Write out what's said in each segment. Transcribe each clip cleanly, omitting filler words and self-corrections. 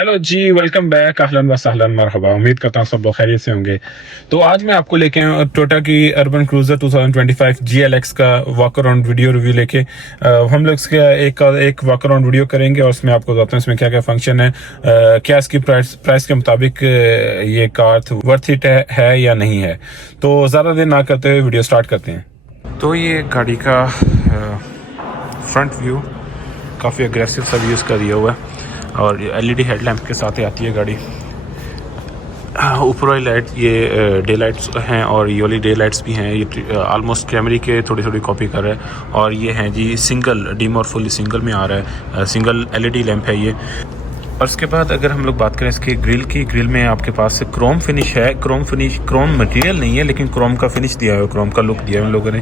Hello जी, welcome back. अहलन व सहलन मरहबा। उम्मीद करता हूँ सब लोग खैरियत से होंगे। तो आज मैं आपको लेके आया हूँ टोयोटा की अर्बन क्रूजर 2025 GLX का वॉक अराउंड वीडियो रिव्यू लेके। हम लोग इसका एक वॉक अराउंड वीडियो करेंगे और उसमें आपको बताता हूँ इसमें क्या क्या फंक्शन है, क्या इसकी प्राइस के मुताबिक ये कार वर्थ इट है या नहीं है। तो ज़्यादा देर ना करते हुए वीडियो स्टार्ट करते हैं। तो ये गाड़ी का फ्रंट व्यू काफ़ी अग्रेसिव सा व्यू इसका दिया हुआ है और LED हेडलैम्प के साथ ही आती है गाड़ी। ऊपर वाली लाइट ये डे लाइट्स हैं और ये वाली डे लाइट्स भी हैं। ये ऑलमोस्ट कैमरे के थोड़ी थोड़ी कॉपी कर रहा है। और ये हैं जी सिंगल डिम और फुली सिंगल में आ रहा है, सिंगल LED लैंप है ये। और उसके बाद अगर हम लोग बात करें इसकी ग्रिल में आपके पास क्रोम फिनिश है। क्रोम मटेरियल नहीं है लेकिन क्रोम का फिनिश दिया है, क्रोम का लुक दिया है उन लोगों ने।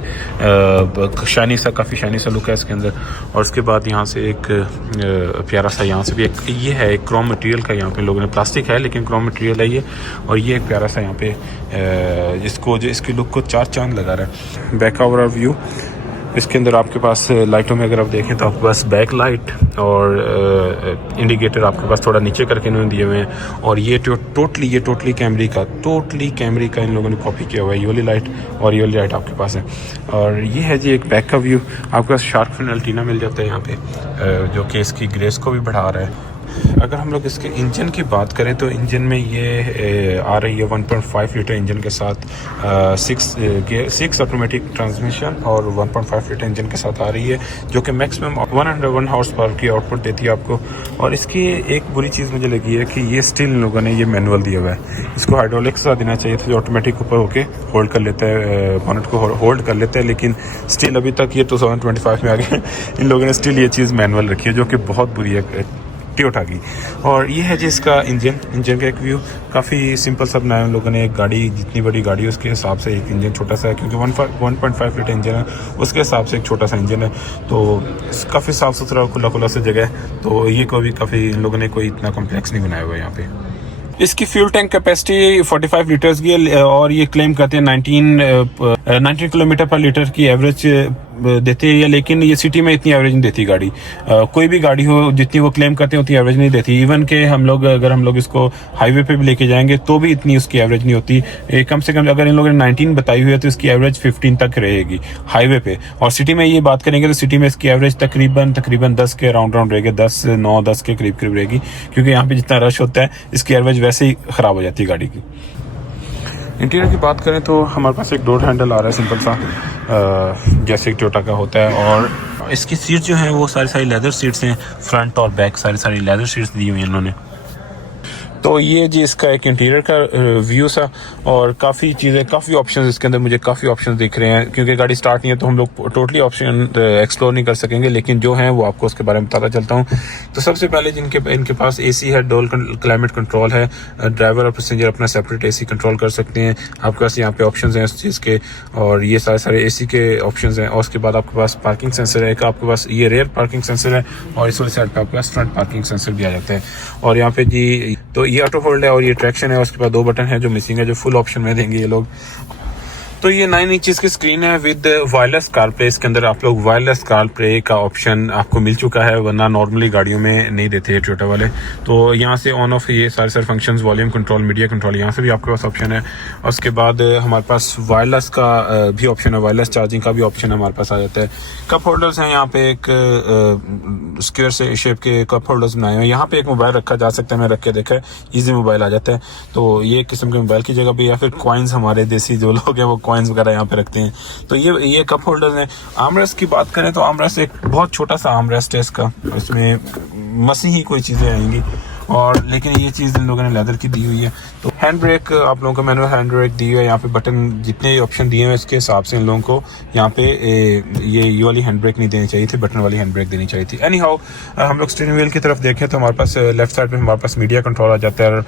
काफ़ी शाइनी सा लुक है इसके अंदर। और उसके बाद यहाँ से एक प्यारा सा यहाँ से भी एक ये है एक क्रोम मटेरियल का, यहाँ पे लोगों ने प्लास्टिक है लेकिन क्रोम मटेरियल है ये। और ये एक प्यारा सा यहाँ पे इसको जो इसकी लुक को चार चांद लगा रहा है। बैक ओवरऑल व्यू इसके अंदर आपके पास लाइटों में अगर आप देखें तो आपके पास बैक लाइट और इंडिकेटर आपके पास थोड़ा नीचे करके इन्होंने दिए हुए हैं। और ये टोटली कैमरे का इन लोगों ने कॉपी किया हुआ है। ये वाली लाइट और ये वाली लाइट आपके पास है। और ये है जी एक बैक का व्यू। आपके पास शार्क फिन एंटीना मिल जाता है यहाँ पे, जो कि इसकी ग्रेस को भी बढ़ा रहा है। अगर हम लोग इसके इंजन की बात करें तो इंजन में ये आ रही है 1.5 लीटर इंजन के साथ, 6 ऑटोमेटिक ट्रांसमिशन और 1.5 लीटर इंजन के साथ आ रही है, जो कि मैक्सिमम 101 हॉर्स पावर की आउटपुट देती है आपको। और इसकी एक बुरी चीज़ मुझे लगी है कि ये स्टिल इन लोगों ने ये मैनुअल दिया हुआ है। इसको हाइड्रोलिक के साथ देना चाहिए था, जो ऑटोमेटिक ऊपर होके होल्ड कर लेता है, बोनेट को होल्ड कर लेता है। लेकिन स्टिल अभी तक ये 2025 में आ गया इन लोगों ने स्टिल ये चीज़ मैनुअल रखी है, जो कि बहुत बुरी है टोयोटा की। और ये है जी इसका इंजन का एक व्यू। काफ़ी सिंपल सा बनाया उन लोगों ने। एक गाड़ी जितनी बड़ी गाड़ी है उसके हिसाब से एक इंजन छोटा सा है, क्योंकि 1.5 लीटर इंजन है उसके हिसाब से एक छोटा सा इंजन है। तो काफ़ी साफ़ सुथरा खुला सा जगह है। तो ये को भी काफ़ी इन लोगों ने कोई इतना कॉम्प्लेक्स नहीं बनाया हुआ है यहाँ पे। इसकी फ्यूल टैंक कैपेसिटी 45 लीटर्स की है और ये क्लेम करते हैं 19 किलोमीटर पर लीटर की एवरेज देती है। लेकिन ये सिटी में इतनी एवरेज नहीं देती गाड़ी। कोई भी गाड़ी हो जितनी वो क्लेम करते हैं उतनी एवरेज नहीं देती। इवन के अगर हम लोग इसको हाईवे पे भी लेके जाएंगे तो भी इतनी उसकी एवरेज नहीं होती। कम से कम अगर इन लोगों ने 19 बताई हुई है तो इसकी एवरेज 15 तक रहेगी हाईवे पे। और सिटी में ये बात करेंगे तो सिटी में इसकी एवरेज तकरीबन 10 के राउंड रहेगी, 10 के करीब करेगी, क्योंकि यहाँ पे जितना रश होता है इसकी एवरेज वैसे ही ख़राब हो जाती है गाड़ी की। इंटीरियर की बात करें तो हमारे पास एक डोर हैंडल आ रहा है सिंपल सा, जैसे टोयोटा का होता है। और इसकी सीट जो है वो सारी लेदर सीट्स हैं, फ्रंट और बैक सारी लेदर सीट्स दी हुई हैं इन्होंने। तो ये जी इसका एक इंटीरियर का व्यू सा। और काफ़ी ऑप्शंस इसके अंदर मुझे काफ़ी ऑप्शंस दिख रहे हैं, क्योंकि गाड़ी स्टार्ट नहीं है तो हम लोग टोटली ऑप्शन एक्सप्लोर नहीं कर सकेंगे, लेकिन जो है वो आपको उसके बारे में बताता चलता हूँ। तो सबसे पहले इनके पास AC है, डोल क्लाइमेट कंट्रोल है। ड्राइवर और पैसेंजर अपना सेपरेट AC कंट्रोल कर सकते हैं। आपके पास यहाँ पे ऑप्शंस हैं उस चीज़ के, और ये सारे AC के ऑप्शंस हैं। और उसके बाद आपके पास पार्किंग सेंसर है, आपके पास ये रेयर पार्किंग सेंसर है, और इस वाली साइड पर आपके पास फ्रंट पार्किंग सेंसर भी आ जाता है। और यहाँ पे जी तो ये ऑटो होल्ड है और ये ट्रैक्शन है। और उसके बाद 2 बटन है जो मिसिंग है, जो फुल ऑप्शन में देंगे ये लोग। तो ये 9 इंचेस की स्क्रीन है विद वायरलेस कारप्ले। इसके अंदर आप लोग वायरलेस कारप्ले का ऑप्शन आपको मिल चुका है, वरना नॉर्मली गाड़ियों में नहीं देते हैं टोयोटा वाले। तो यहाँ से ऑन ऑफ ये सारे functions, volume control, media control, यहाँ से भी आपके पास ऑप्शन है। और उसके बाद हमारे पास वायरलेस का भी ऑप्शन है, वायरलेस चार्जिंग का भी ऑप्शन हमारे पास आ जाता है। कप होल्डर्स हैं यहाँ पे, एक स्क्वायर से शेप के कप होल्डर्स बनाए हुए हैं। यहाँ पे एक मोबाइल रखा जा सकता है, मैं रख के देखा है, ईजी मोबाइल आ जाता है। तो ये एक किस्म के मोबाइल की जगह पे, या फिर कॉइन्स, हमारे देसी जो लोग हैं वो कॉइन्स वगैरह यहाँ पे रखते हैं। तो ये कप होल्डर्स हैं। आर्मरेस्ट की बात करें तो आर्मरेस्ट एक बहुत छोटा सा आर्मरेस्ट है इसका, इसमें मसी ही कोई चीज़ें आएंगी। और लेकिन ये चीज़ इन लोगों ने लेदर की दी हुई है। तो हैंड ब्रेक आप लोगों को मैनुअल हैंड ब्रेक दी हुई है। यहाँ पे बटन जितने ऑप्शन दिए हुए इसके हिसाब से इन लोगों को यहाँ पे ये वाली हैंड ब्रेक नहीं देनी चाहिए थी, बटन वाली हैंड ब्रेक देनी चाहिए थी। एनी हाउ हम लोग स्टीयरिंग व्हील की तरफ देखें तो हमारे पास लेफ्ट साइड पे हमारे पास मीडिया कंट्रोल आ जाता है,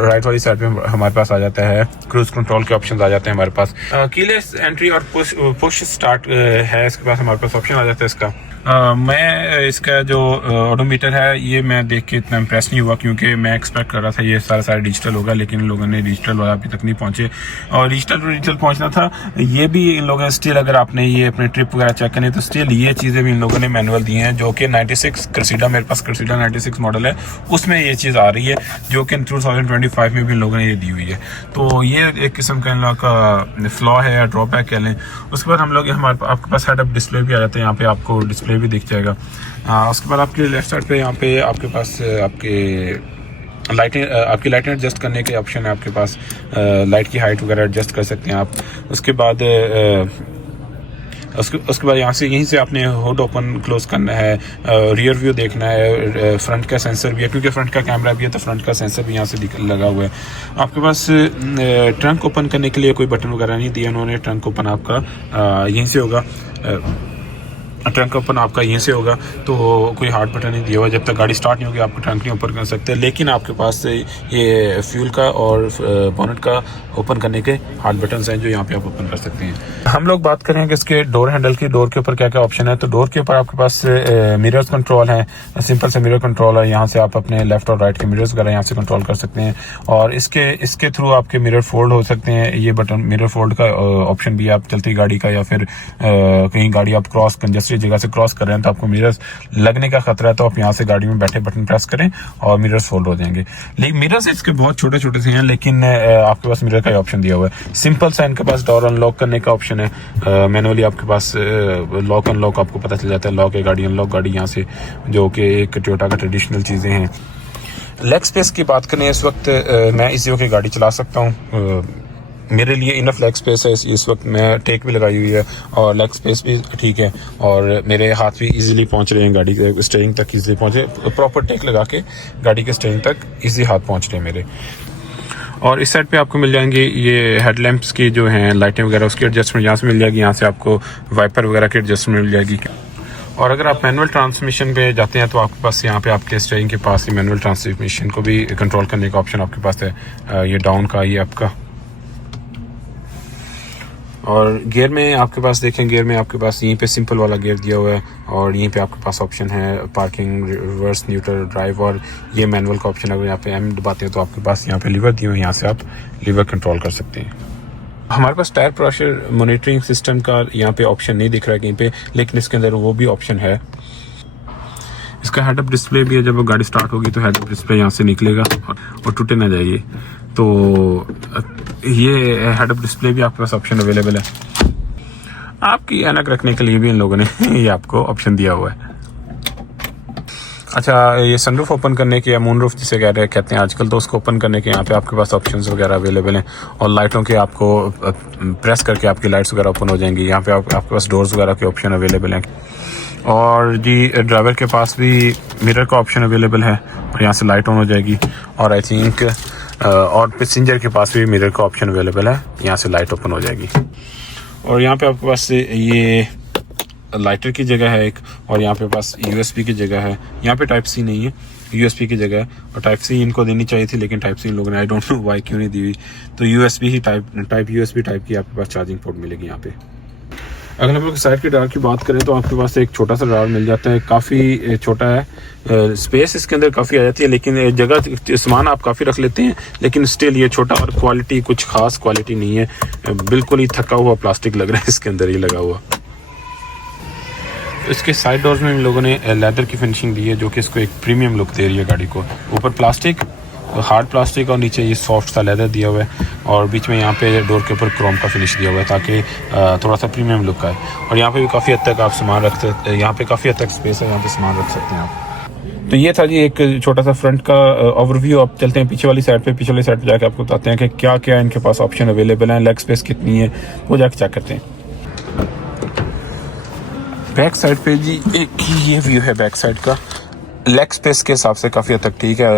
राइट वाली साइड पे हमारे पास आ जाता है क्रूज कंट्रोल के ऑप्शन आ जाते हैं हमारे पास। कीलेस एंट्री और पुश स्टार्ट है इसके पास, हमारे पास ऑप्शन आ जाता है इसका। मैं इसका जो ऑडोमीटर है ये मैं देख के इतना इम्प्रेस नहीं हुआ, क्योंकि मैं एक्सपेक्ट कर रहा था ये सारा डिजिटल होगा, लेकिन इन लोगों ने डिजिटल वाला अभी तक नहीं पहुंचे। और डिजिटल पहुंचना था ये भी इन लोगों ने स्टिल, अगर आपने ये अपने ट्रिप वगैरह चेक करनी तो स्टिल ये चीज़ें भी इन लोगों ने मैनुअल दी हैं, जो कि 96 क्रेसिडा, मेरे पास क्रेसिडा 96 मॉडल है, उसमें ये चीज़ आ रही है, जो कि 2025 में भी इन लोगों ने ये दी हुई है। तो ये एक किस्म का इन लोगों का फ्लॉ है या ड्रॉबैक कह लें। उसके बाद हम लोग आपके पास हेड अप डिस्प्ले भी आ जाता है, यहाँ पे आपको डिस्प्ले भी दिख जाएगा। उसके बाद आपके लेफ्ट साइड पे यहाँ पे आपके पास आपकी लाइटें एडजस्ट करने के ऑप्शन है आपके पास, लाइट की हाइट वगैरह एडजस्ट कर सकते हैं आप। उसके बाद यहाँ से यहीं से आपने हुड ओपन क्लोज करना है, रियर व्यू देखना है, फ्रंट का सेंसर भी है, क्योंकि फ्रंट का कैमरा भी है तो फ्रंट का सेंसर भी यहाँ से लगा हुआ है। आपके पास ट्रंक ओपन करने के लिए कोई बटन वगैरह नहीं दिया उन्होंने, ट्रंक ओपन आपका यहीं से होगा, ट्रंक ओपन आपका यहीं से होगा, तो कोई हार्ड बटन नहीं दिया हुआ। जब तक गाड़ी स्टार्ट नहीं होगी आपको ट्रंक नहीं ओपन कर सकते, लेकिन आपके पास ये फ्यूल का और बोनट का ओपन करने के हार्ड बटन्स हैं जो यहाँ पे आप ओपन कर सकते हैं। हम लोग बात करें कि इसके डोर हैंडल की, डोर के ऊपर क्या क्या ऑप्शन है। तो डोर के ऊपर आपके पास मिरर्स कंट्रोल है, सिंपल से मिरर कंट्रोल है, यहाँ से आप अपने लेफ्ट और राइट के मिरर्स वगैरह यहाँ से कंट्रोल कर सकते हैं। और इसके थ्रू आपके मिरर फोल्ड हो सकते हैं। ये बटन मिरर फोल्ड का ऑप्शन भी है, आप चलती गाड़ी का या फिर कहीं गाड़ी आप कंजेस्टेड जगह से क्रॉस कर रहे हैं तो आपको मिरर्स लगने का खतरा है, तो आप यहाँ से गाड़ी में बैठे बटन प्रेस करें और मिरर्स फोल्ड हो जाएंगे। लेकिन मिरर्स इसके बहुत छोटे छोटे से हैं, लेकिन आपके पास मिरर का ऑप्शन दिया हुआ है। सिंपल सा इनके पास डोर अनलॉक करने का ऑप्शन है, मैनुअली आपके पास लॉक अनलॉक आपको पता चल जाता है, लॉक है गाड़ी, अनलॉक गाड़ी यहाँ से, जो कि एक टोयोटा का ट्रेडिशनल चीजें हैं। लेग स्पेस की बात करें, इस वक्त मैं इस की गाड़ी चला सकता हूँ, मेरे लिए इनफ लेग स्पेस है इस वक्त, मैं टेक भी लगाई हुई है और लेग स्पेस भी ठीक है, और मेरे हाथ भी इजीली पहुंच रहे हैं, गाड़ी के स्टीयरिंग तक इजीली पहुंचे, प्रॉपर टेक लगा के गाड़ी के स्टीयरिंग तक इजी हाथ पहुंच रहे हैं मेरे। और इस साइड पे आपको मिल जाएंगे ये हेडलैम्प्स की जो हैं लाइटें वगैरह, उसकी एडजस्टमेंट यहाँ से मिल जाएगी, यहाँ से आपको वाइपर वगैरह की एडजस्टमेंट मिल जाएगी। और अगर आप मैनुअल ट्रांसमिशन पे जाते हैं तो आपके पास यहाँ पे आपके स्टीयरिंग के पास ही मैनुअल ट्रांसमिशन को भी कंट्रोल करने का ऑप्शन आपके पास है, ये डाउन का, ये आपका। और गियर में आपके पास देखें, गियर में आपके पास यहीं पे सिंपल वाला गियर दिया हुआ है, और यहीं पे आपके पास ऑप्शन है पार्किंग, रिवर्स, न्यूट्रल, ड्राइव, और ये मैनुअल का ऑप्शन है। अगर यहाँ पे एम दबाते हैं तो आपके पास यहाँ पे लीवर दिए हुए हैं, यहाँ से आप लीवर कंट्रोल कर सकते हैं। हमारे पास टायर प्रेशर मॉनिटरिंग सिस्टम का यहाँ पे ऑप्शन नहीं दिख रहा है कहीं पे, लेकिन इसके अंदर वो भी ऑप्शन है। इसका हेड अप डिस्प्ले भी है, जब वो गाड़ी स्टार्ट होगी तो हेड अप डिस्प्ले यहाँ से निकलेगा और टूटे ना जाइए, तो ये हेड अप डिस्प्ले भी आपके पास ऑप्शन अवेलेबल है। आपकी ऐनक रखने के लिए भी इन लोगों ने ये आपको ऑप्शन दिया हुआ है। अच्छा, ये सनरूफ ओपन करने के या मून रूफ जिसे कहते हैं आजकल, तो उसको ओपन करने के यहाँ पे आपके पास ऑप्शंस वगैरह अवेलेबल हैं, और लाइटों के आपको प्रेस करके आपकी लाइट्स वगैरह ओपन हो जाएंगी। यहाँ पे आपके पास डोर्स वगैरह के ऑप्शन अवेलेबल हैं। और जी ड्राइवर के पास भी मिरर का ऑप्शन अवेलेबल है, और यहाँ से लाइट ऑन हो जाएगी। और आई थिंक और पैसेंजर के पास भी मिरर का ऑप्शन अवेलेबल है, यहाँ से लाइट ओपन हो जाएगी। और यहाँ पे आपके पास ये लाइटर की जगह है एक, और यहाँ पे पास यूएसबी की जगह है। यहाँ पे टाइप सी नहीं है, यूएसबी की जगह है, और टाइप सी इनको देनी चाहिए थी, लेकिन टाइप सी इन लोगों ने आई डोंट नो वाई क्यों नहीं दी हुई, तो यूएसबी ही टाइप यूएसबी टाइप की आपके पास चार्जिंग पोर्ट मिलेगी यहाँ पे। अगर हम लोग साइड के ड्रावर की बात करें तो आपके पास एक छोटा सा ड्रावर मिल जाता है, काफ़ी छोटा है, स्पेस इसके अंदर काफ़ी आ जाती है, लेकिन जगह सामान आप काफ़ी रख लेते हैं, लेकिन स्टिल ये छोटा, और क्वालिटी कुछ खास क्वालिटी नहीं है, बिल्कुल ही थका हुआ प्लास्टिक लग रहा है इसके अंदर ये लगा हुआ। इसके साइड डोर्स में इन लोगों ने लेदर की फिनिशिंग दी है, जो कि इसको एक प्रीमियम लुक दे रही है गाड़ी को। ऊपर प्लास्टिक, हार्ड प्लास्टिक, और नीचे ये सॉफ्ट सा लेदर दिया हुआ है, और बीच में यहाँ पे डोर के ऊपर क्रोम का फिनिश दिया हुआ है, ताकि थोड़ा सा प्रीमियम लुक आए। और यहाँ पे भी काफ़ी हद तक आप सामान रख सकते हैं, यहाँ पे काफ़ी हद तक स्पेस है, यहाँ पे सामान रख सकते हैं आप। तो ये था जी एक छोटा सा फ्रंट का ओवरव्यू। आप चलते हैं पीछे वाली साइड पे, पीछे वाली साइड पे जाके आपको बताते हैं कि क्या क्या इनके पास ऑप्शन अवेलेबल हैं, लेग स्पेस कितनी है, वो जाके चेक करते हैं। बैक साइड पे जी एक ये व्यू है बैक साइड का, लेग स्पेस के हिसाब से काफ़ी हद तक ठीक है,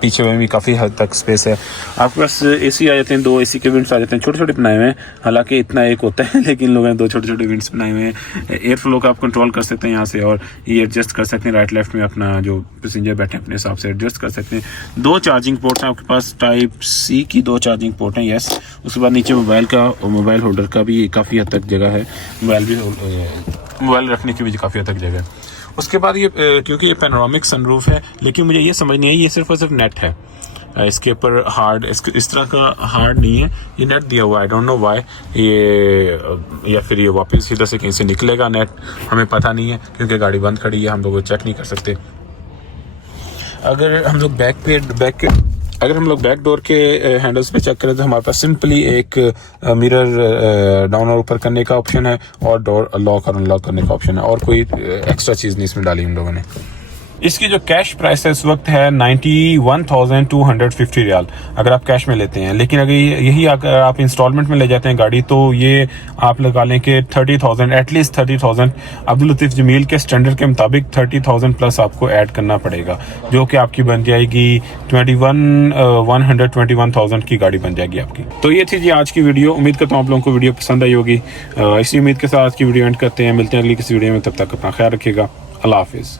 पीछे में भी काफ़ी हद तक स्पेस है। आपके पास एसी आ जाते हैं, 2 एसी के विंड्स आ जाते हैं, छोटे छोटे बनाए हुए हैं, हालांकि इतना एक होता है, लेकिन लोगों ने 2 छोटे छोटे विंड्स बनाए हुए हैं। एयर फ्लो का आप कंट्रोल कर सकते हैं यहाँ से, और ये एडजस्ट कर सकते हैं राइट लेफ्ट में, अपना जो पैसेंजर बैठे हैं अपने हिसाब से एडजस्ट कर सकते हैं। 2 चार्जिंग पोर्ट्स हैं आपके पास, टाइप सी की 2 चार्जिंग पोर्ट हैं, यस। उसके बाद नीचे मोबाइल होल्डर का भी काफ़ी हद तक जगह है, मोबाइल भी मोबाइल रखने की भी काफ़ी हद तक जगह है। उसके बाद ये क्योंकि ये पैनोरामिक सनरूफ है, लेकिन मुझे ये समझ नहीं है ये सिर्फ और सिर्फ नेट है, इसके ऊपर हार्ड इस तरह का हार्ड नहीं है, ये नेट दिया हुआ है। आई डोंट नो व्हाई ये, या फिर ये वापस इधर से कहीं से निकलेगा नेट, हमें पता नहीं है क्योंकि गाड़ी बंद खड़ी है, हम लोग चेक नहीं कर सकते। अगर हम लोग बैक डोर के हैंडल्स पे चेक करें तो हमारे पास सिंपली एक मिरर डाउन और ऊपर करने का ऑप्शन है और डोर लॉक और अनलॉक करने का ऑप्शन है, और कोई एक्स्ट्रा चीज़ नहीं इसमें डाली हम लोगों ने। इसकी जो कैश प्राइस है इस वक्त है 91,250 रियाल अगर आप कैश में लेते हैं, लेकिन अगर यही अगर आप इंस्टॉलमेंट में ले जाते हैं गाड़ी तो ये आप लगा लें कि 30,000 एटलीस्ट 30,000 अब्दुल लतीफ़ जमील के स्टैंडर्ड के मुताबिक 30,000 प्लस आपको ऐड करना पड़ेगा, जो कि आपकी बन जाएगी 121,000 की गाड़ी बन जाएगी आपकी। तो ये थी जी आज की वीडियो, उम्मीद करता हूँ आप लोगों को वीडियो पसंद आई होगी। इसी उम्मीद के साथ आज की वीडियो एंड करते हैं, मिलते हैं अगली किसी वीडियो में, तब तक अपना ख्याल रखिएगा। अल्लाह हाफिज़।